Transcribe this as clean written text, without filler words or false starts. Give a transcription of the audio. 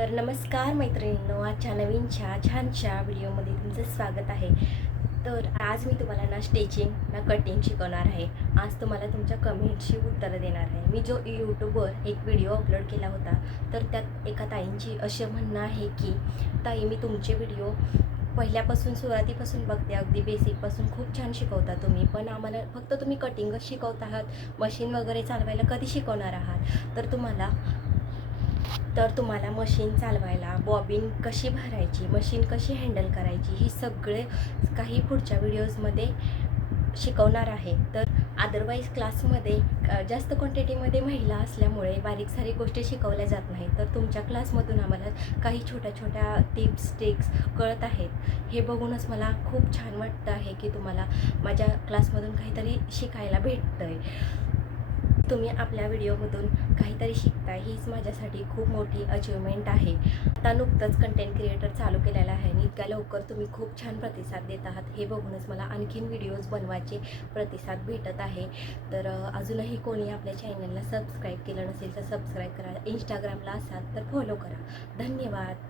तर नमस्कार मैत्रिणींनो, आजच्या नवीनच्या छानशा व्हिडिओमध्ये तुमचं स्वागत आहे. तर आज मी तुम्हाला ना स्टिचिंग ना कटिंग शिकवणार आहे. आज तुम्हाला तुमच्या कमेंटची उत्तरं देणार आहे. मी जो यूट्यूबवर एक व्हिडिओ अपलोड केला होता, तर त्यात एका ताईंची असे म्हणणं आहे की ताई, मी तुमचे व्हिडिओ पहिल्यापासून सुरुवातीपासून बघते, अगदी बेसिकपासून खूप छान शिकवता तुम्ही, पण आम्हाला फक्त तुम्ही कटिंगच शिकवत आहात, मशीन वगैरे चालवायला कधी शिकवणार आहात? तर तुम्हाला मशीन चालवायला बॉबिन कशी भरायची, मशीन कशी हँडल करायची, ही सगळे काही पुढच्या व्हिडिओजमध्ये शिकवणार आहे. तर अदरवाईज क्लासमध्ये जास्त क्वांटिटीमध्ये महिला असल्यामुळे बारीक सारीक गोष्टी शिकवल्या जात नाही. तर तुमच्या क्लासमधून आम्हाला काही छोट्या छोट्या टिप्स ट्रिक्स कळत आहेत. हे बघूनच मला खूप छान वाटतं आहे की तुम्हाला माझ्या क्लासमधून काहीतरी शिकायला भेटतं आहे. तुम्ही आपल्या व्हिडिओमधून काहीतरी शिकताय, हीच माझ्यासाठी खूप मोठी अचिव्हमेंट आहे. आता नुकतंच कंटेंट क्रिएटर चालू केलेला आहे आणि इतक्या लवकर तुम्ही खूप छान प्रतिसाद देत आहात, हे बघूनच मला आणखीन व्हिडिओज बनवायचे प्रतिसाद भेटत आहे. तर अजूनही कोणी आपल्या चॅनलला सबस्क्राईब केलं नसेल तर सबस्क्राईब करा. इंस्टाग्रामला असाल तर फॉलो करा. धन्यवाद.